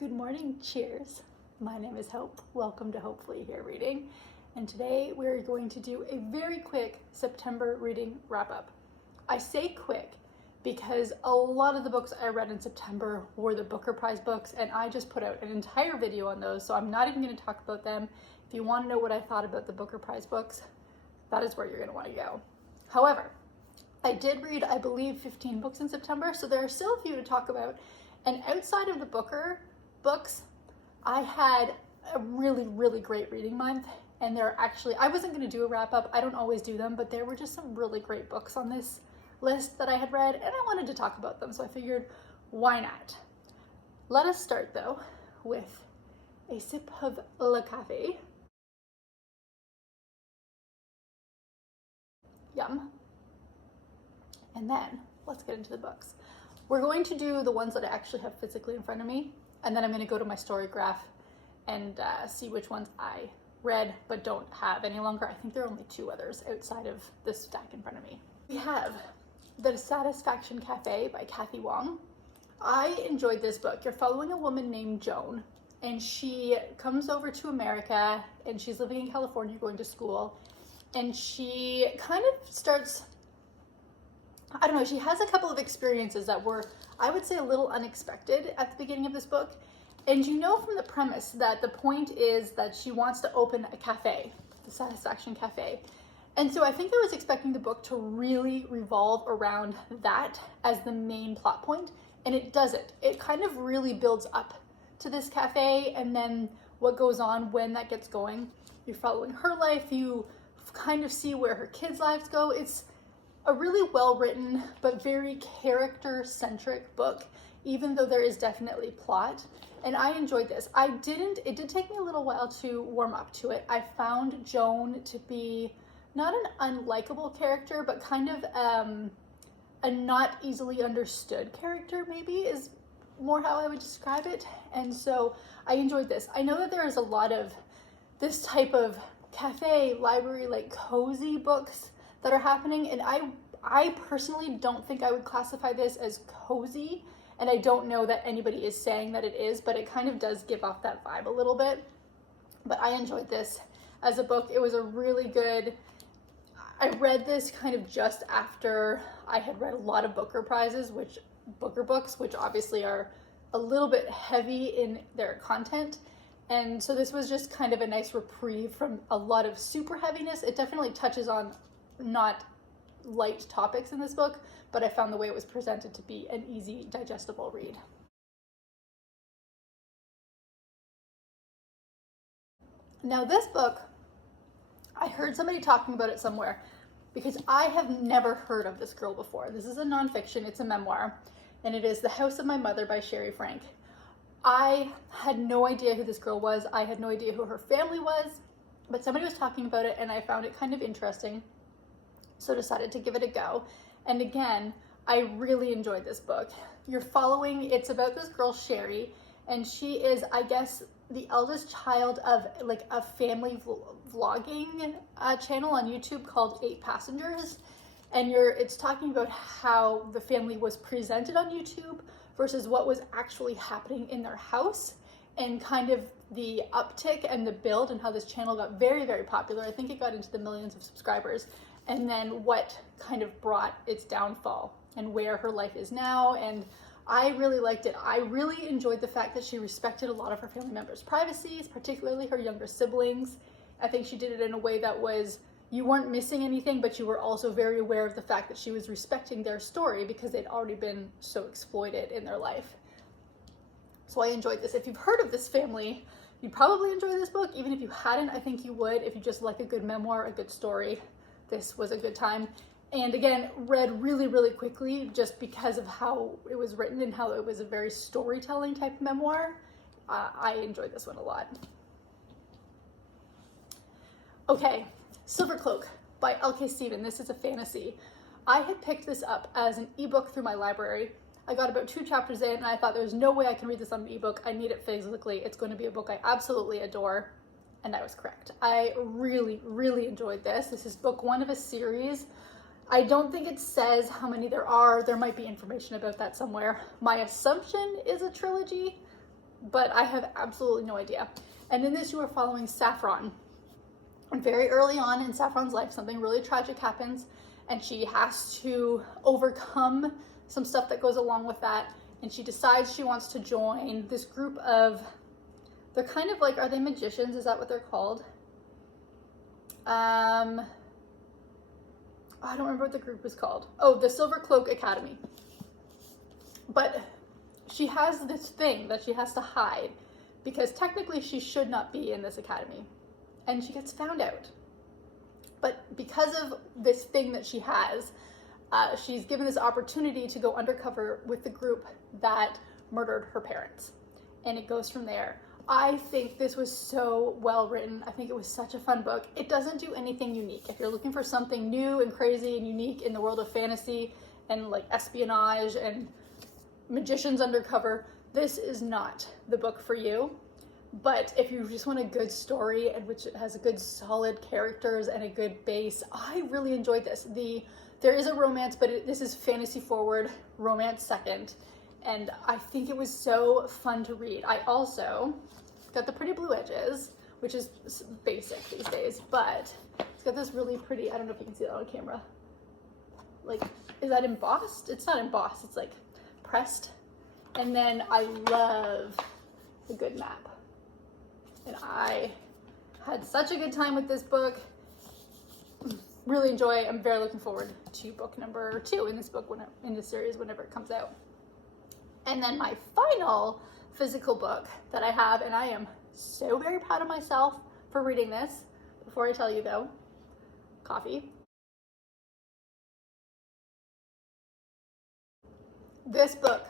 Good morning, cheers. My name is Hope. Welcome to Hopefully Here Reading. And today we're going to do a very quick September reading wrap up. I say quick because a lot of the books I read in September were the Booker Prize books, and I just put out an entire video on those, so I'm not even going to talk about them. If you want to know what I thought about the Booker Prize books, that is where you're going to want to go. However, I did read, I believe, 15 books in September, so there are still a few to talk about. And outside of the Booker books, I had a really great reading month, and there are actually, I wasn't going to do a wrap up, I don't always do them, but there were just some really great books on this list that I had read, and I wanted to talk about them, so I figured, why not? Let us start though with a sip of le café. Yum. And then let's get into the books. We're going to do the ones that I actually have physically in front of me, and then I'm going to go to my story graph and see which ones I read but don't have any longer. I think there are only 2 others outside of this stack in front of me. We have The Satisfaction Cafe by Kathy Wong. I enjoyed this book. You're following a woman named Joan, and she comes over to America, and she's living in California going to school, and she kind of starts, I don't know, she has a couple of experiences that were, I would say, a little unexpected at the beginning of this book. And you know from the premise that the point is that she wants to open a cafe, the Satisfaction Cafe. And so I think I was expecting the book to really revolve around that as the main plot point, and it doesn't. It kind of really builds up to this cafe, and then what goes on when that gets going. You're following her life, you kind of see where her kids' lives go. It's a really well-written but very character-centric book, even though there is definitely plot, and I enjoyed this. It did take me a little while to warm up to it. I found Joan to be not an unlikable character, but kind of a not easily understood character, maybe, is more how I would describe it, and so I enjoyed this. I know that there is a lot of this type of cafe, library, like cozy books that are happening, and I personally don't think I would classify this as cozy, and I don't know that anybody is saying that it is, but it kind of does give off that vibe a little bit. But I enjoyed this as a book. It was a really good, I read this kind of just after I had read a lot of Booker books, which obviously are a little bit heavy in their content. And so this was just kind of a nice reprieve from a lot of super heaviness. It definitely touches on not light topics in this book, but I found the way it was presented to be an easy, digestible read. Now this book, I heard somebody talking about it somewhere because I have never heard of this girl before. This is a nonfiction, it's a memoir, and it is The House of My Mother by Sherry Frank. I had no idea who this girl was. I had no idea who her family was, but somebody was talking about it and I found it kind of interesting, so decided to give it a go. And again, I really enjoyed this book. You're following, it's about this girl Sherry, and she is, I guess, the eldest child of like a family vlogging channel on YouTube called 8 Passengers, and it's talking about how the family was presented on YouTube versus what was actually happening in their house, and kind of the uptick and the build and how this channel got very popular. I think it got into the millions of subscribers, and then what kind of brought its downfall and where her life is now. And I really liked it. I really enjoyed the fact that she respected a lot of her family members' privacies, particularly her younger siblings. I think she did it in a way that was, you weren't missing anything, but you were also very aware of the fact that she was respecting their story because they'd already been so exploited in their life. So I enjoyed this. If you've heard of this family, you'd probably enjoy this book. Even if you hadn't, I think you would. If you just like a good memoir, a good story, this was a good time. And again, read really quickly just because of how it was written and how it was a very storytelling type memoir. I enjoyed this one a lot. Okay, Silver Cloak by L.K. Stephen. This is a fantasy. I had picked this up as an ebook through my library. I got about 2 chapters in and I thought there's no way I can read this on an ebook. I need it physically. It's going to be a book I absolutely adore. And I was correct. I really enjoyed this. This is book 1 of a series. I don't think it says how many there are. There might be information about that somewhere. My assumption is a trilogy, but I have absolutely no idea. And in this, you are following Saffron. And very early on in Saffron's life, something really tragic happens, and she has to overcome some stuff that goes along with that. And she decides she wants to join this group of, they're kind of like, are they magicians? Is that what they're called? I don't remember what the group is called. Oh, the Silver Cloak Academy. But she has this thing that she has to hide because technically she should not be in this academy. And she gets found out. But because of this thing that she has, she's given this opportunity to go undercover with the group that murdered her parents. And it goes from there. I think this was so well written. I think it was such a fun book. It doesn't do anything unique. If you're looking for something new and crazy and unique in the world of fantasy and like espionage and magicians undercover, this is not the book for you. But if you just want a good story and which has good solid characters and a good base, I really enjoyed this. There is a romance, but this is fantasy forward, romance second. And I think it was so fun to read. I also got the pretty blue edges, which is basic these days, but it's got this really pretty, I don't know if you can see that on camera. Like, is that embossed? It's not embossed, it's like pressed. And then I love a good map. And I had such a good time with this book. Really enjoy. I'm very looking forward to book number 2 in this book, in this series, whenever it comes out. And then my final physical book that I have, and I am so very proud of myself for reading this. Before I tell you though, coffee. This book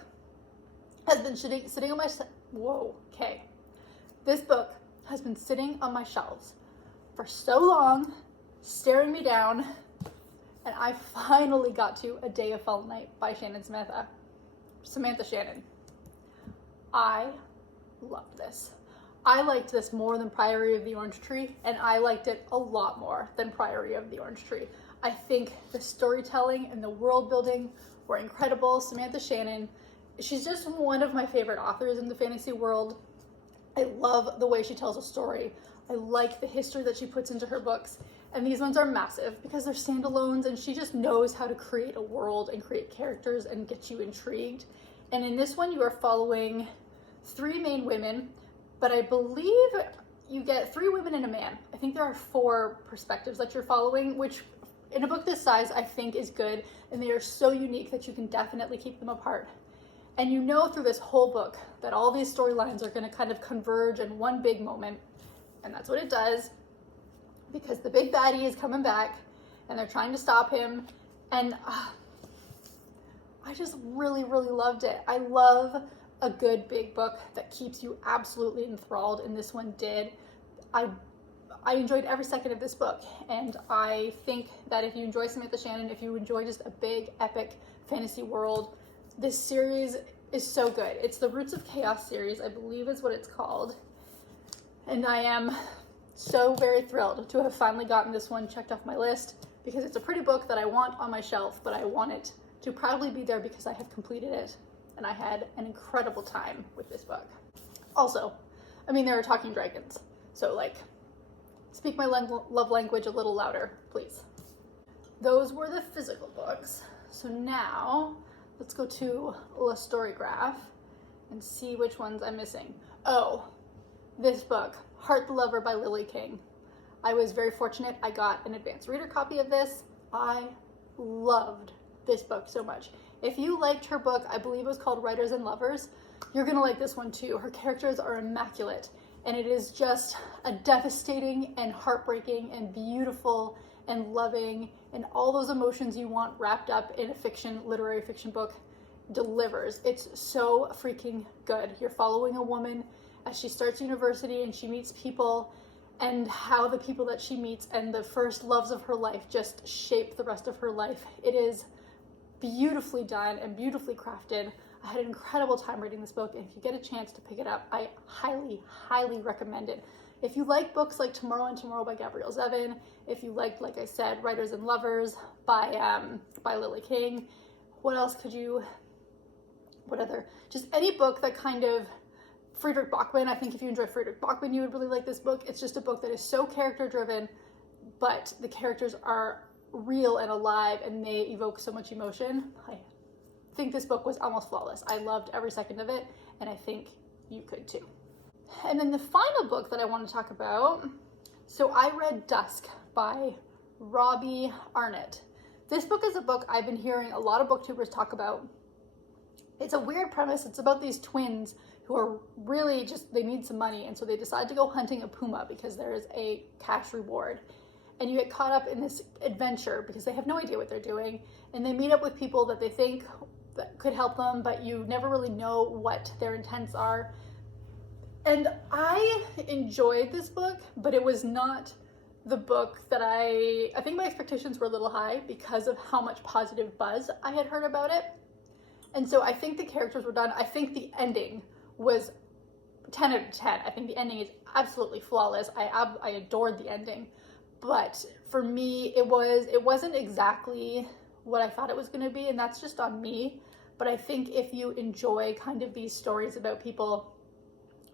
has been sitting on my, This book has been sitting on my shelves for so long, staring me down, and I finally got to A Day of Fallen Night by Samantha Shannon. I loved this. I liked this more than Priory of the Orange Tree, and I liked it a lot more than Priory of the Orange Tree. I think the storytelling and the world building were incredible. Samantha Shannon, she's just one of my favorite authors in the fantasy world. I love the way she tells a story. I like the history that she puts into her books. And these ones are massive because they're standalones, and she just knows how to create a world and create characters and get you intrigued. And in this one, you are following 3 main women, but I believe you get 3 women and a man. I think there are 4 perspectives that you're following, which in a book this size, I think is good. And they are so unique that you can definitely keep them apart. And you know through this whole book that all these storylines are going to kind of converge in one big moment. And that's what it does, because the big baddie is coming back and they're trying to stop him. And I just really, really loved it. I love a good big book that keeps you absolutely enthralled, and this one did. I enjoyed every second of this book, and I think that if you enjoy Samantha Shannon, if you enjoy just a big, epic fantasy world, this series is so good. It's the Roots of Chaos series, I believe is what it's called. And I am so very thrilled to have finally gotten this one checked off my list, because it's a pretty book that I want on my shelf, but I want it to proudly be there because I have completed it, and I had an incredible time with this book. Also, I mean, there are talking dragons, so like, speak my love language a little louder, please. Those were the physical books. So now, let's go to La Storygraph and see which ones I'm missing. Oh, this book, Heart the Lover by Lily King. I was very fortunate. I got an advanced reader copy of this. I loved this book so much. If you liked her book, I believe it was called Writers and Lovers, you're gonna like this one too. Her characters are immaculate, and it is just a devastating and heartbreaking and beautiful and loving, and all those emotions you want wrapped up in a literary fiction book delivers. It's so freaking good. You're following a woman as she starts university and she meets people, and how the people that she meets and the first loves of her life just shape the rest of her life. It is beautifully done and beautifully crafted. I had an incredible time reading this book, and if you get a chance to pick it up, I highly, highly recommend it. If you like books like Tomorrow and Tomorrow by Gabrielle Zevin, if you liked, like I said, Writers and Lovers by Lily King, what other, just any book that kind of Friedrich Bachmann. I think if you enjoy Friedrich Bachmann, you would really like this book. It's just a book that is so character driven, but the characters are real and alive and they evoke so much emotion. I think this book was almost flawless. I loved every second of it, and I think you could too. And then the final book that I want to talk about, so I read Dusk by Robbie Arnott. This book is a book I've been hearing a lot of booktubers talk about. It's a weird premise. It's about these twins who are really just, they need some money, and so they decide to go hunting a puma because there is a cash reward. And you get caught up in this adventure because they have no idea what they're doing, and they meet up with people that they think that could help them, but you never really know what their intents are. And I enjoyed this book, but it was not the book that I think my expectations were a little high because of how much positive buzz I had heard about it. And so I think the characters were done. I think the ending was 10 out of 10. I think the ending is absolutely flawless. I adored the ending. But for me, it wasn't exactly what I thought it was going to be, and that's just on me. But I think if you enjoy kind of these stories about people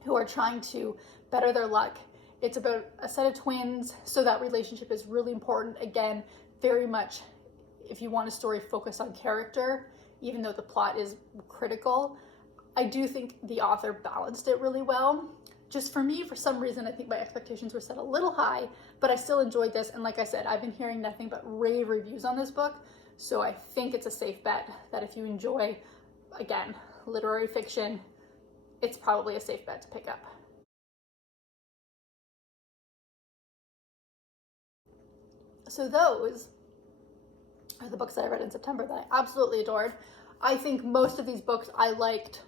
who are trying to better their luck, it's about a set of twins, so that relationship is really important. Again, very much if you want a story focused on character, even though the plot is critical, I do think the author balanced it really well. Just for me, for some reason, I think my expectations were set a little high, but I still enjoyed this. And like I said, I've been hearing nothing but rave reviews on this book. So I think it's a safe bet that if you enjoy, again, literary fiction, it's probably a safe bet to pick up. So those are the books that I read in September that I absolutely adored. I think most of these books I liked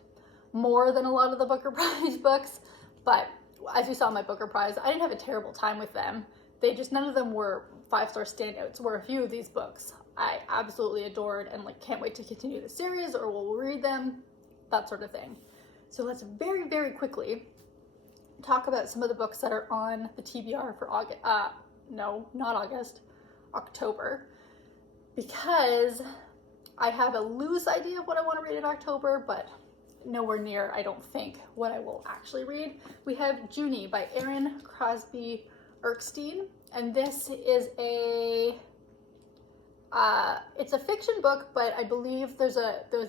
more than a lot of the Booker Prize books, but as you saw in my Booker Prize, I didn't have a terrible time with them. None of them were 5-star standouts, where a few of these books I absolutely adored and can't wait to continue the series, or we'll read them, that sort of thing. So let's very, very quickly talk about some of the books that are on the TBR for October, because I have a loose idea of what I want to read in October, but nowhere near, I don't think, what I will actually read. We have Junie by Erin Crosby Erskine, and this is it's a fiction book, but I believe this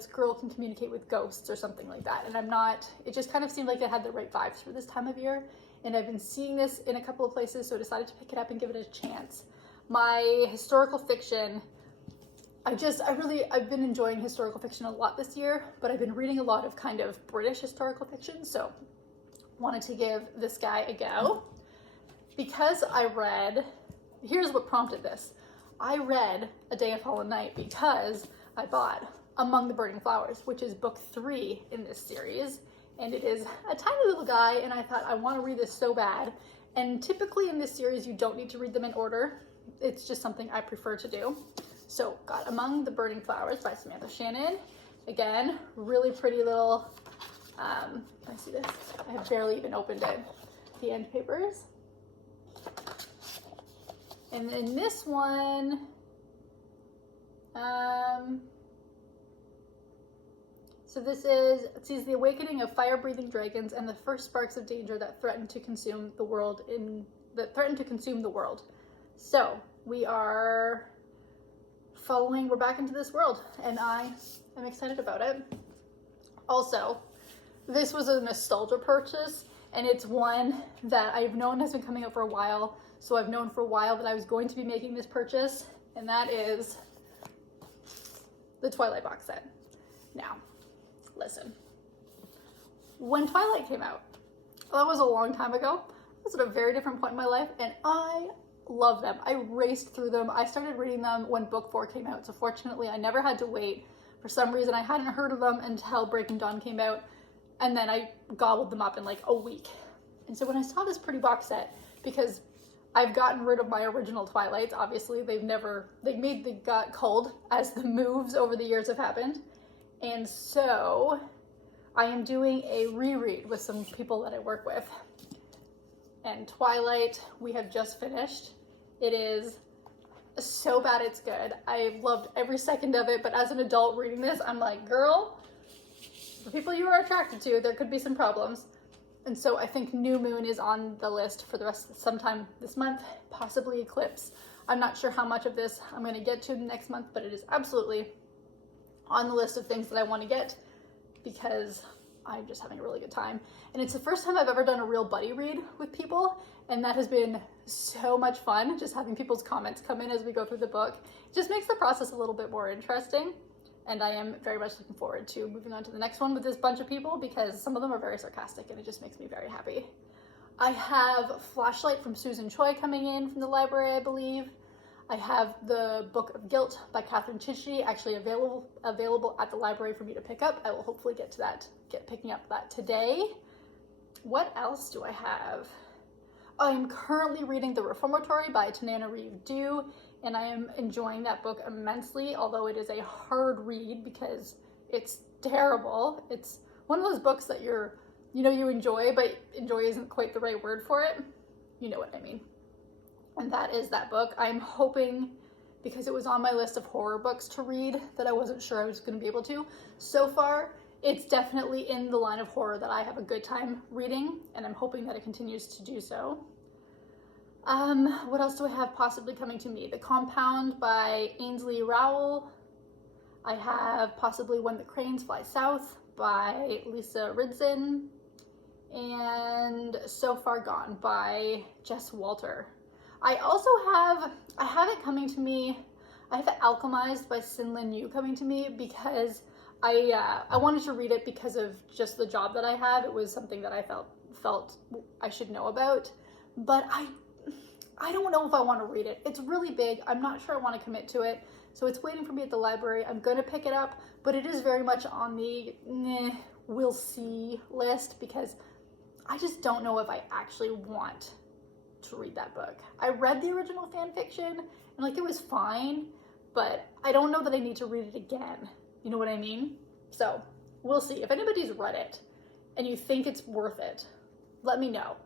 girl can communicate with ghosts or something like that, and it just kind of seemed like it had the right vibes for this time of year, and I've been seeing this in a couple of places, so I decided to pick it up and give it a chance. My historical fiction, I've been enjoying historical fiction a lot this year, but I've been reading a lot of kind of British historical fiction, so wanted to give this guy a go. Because here's what prompted this. I read A Day of Fallen Night because I bought Among the Burning Flowers, which is book 3 in this series, and it is a tiny little guy, and I thought I want to read this so bad. And typically in this series, you don't need to read them in order. It's just something I prefer to do. So got Among the Burning Flowers by Samantha Shannon. Again, really pretty little, can I see this? I have barely even opened it. The end papers. And then this one, so this sees the awakening of fire-breathing dragons and the first sparks of danger that threaten to consume the world. So we are we're back into this world, and I am excited about it. Also, this was a nostalgia purchase, and it's one that I've known has been coming up for a while. So I've known for a while that I was going to be making this purchase, and that is the Twilight box set. Now, listen. When Twilight came out, that was a long time ago. I was at a very different point in my life, and I love them. I raced through them. I started reading them when book 4 came out, so fortunately I never had to wait. For some reason, I hadn't heard of them until Breaking Dawn came out, and then I gobbled them up in like a week. And so when I saw this pretty box set, because I've gotten rid of my original Twilights, obviously they got culled as the moves over the years have happened. And so I am doing a reread with some people that I work with. And Twilight, we have just finished. It is so bad it's good. I loved every second of it, but as an adult reading this, I'm like, girl, the people you are attracted to, there could be some problems. And so I think New Moon is on the list for the rest of sometime this month, possibly Eclipse. I'm not sure how much of this I'm going to get to next month, but it is absolutely on the list of things that I want to get because I'm just having a really good time. And it's the first time I've ever done a real buddy read with people, and that has been so much fun, just having people's comments come in as we go through the book. It just makes the process a little bit more interesting, and I am very much looking forward to moving on to the next one with this bunch of people because some of them are very sarcastic and it just makes me very happy. I have Flashlight from Susan Choi coming in from the library, I believe. I have the Book of Guilt by Catherine Chitchy actually available at the library for me to pick up. I will hopefully get picking up that today. What else do I have? I'm currently reading The Reformatory by Tanana Reeve Dew, and I am enjoying that book immensely, although it is a hard read because it's terrible. It's one of those books that you enjoy, but enjoy isn't quite the right word for it. You know what I mean. And that is that book. I'm hoping, because it was on my list of horror books to read, that I wasn't sure I was going to be able to. So far, it's definitely in the line of horror that I have a good time reading, and I'm hoping that it continues to do so. What else do I have possibly coming to me? The Compound by Ainsley Rowell. I have possibly When the Cranes Fly South by Lisa Ridson. And So Far Gone by Jess Walter. I also have it coming to me. I have Alchemized by Sin Lin Yu coming to me because I wanted to read it because of just the job that I have. It was something that I felt I should know about, but I don't know if I want to read it. It's really big. I'm not sure I want to commit to it, so it's waiting for me at the library. I'm going to pick it up, but it is very much on the we'll see list because I just don't know if I actually want to read that book. I read the original fan fiction and it was fine, but I don't know that I need to read it again. You know what I mean? So we'll see. If anybody's read it and you think it's worth it, let me know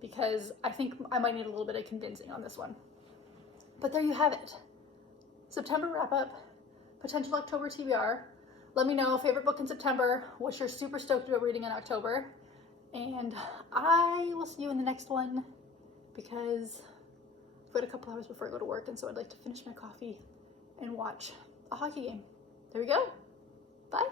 because I think I might need a little bit of convincing on this one. But there you have it. September wrap up, potential October TBR. Let me know, favorite book in September, what you're super stoked about reading in October. And I will see you in the next one because I've got a couple hours before I go to work, and so I'd like to finish my coffee and watch a hockey game. There we go. Bye.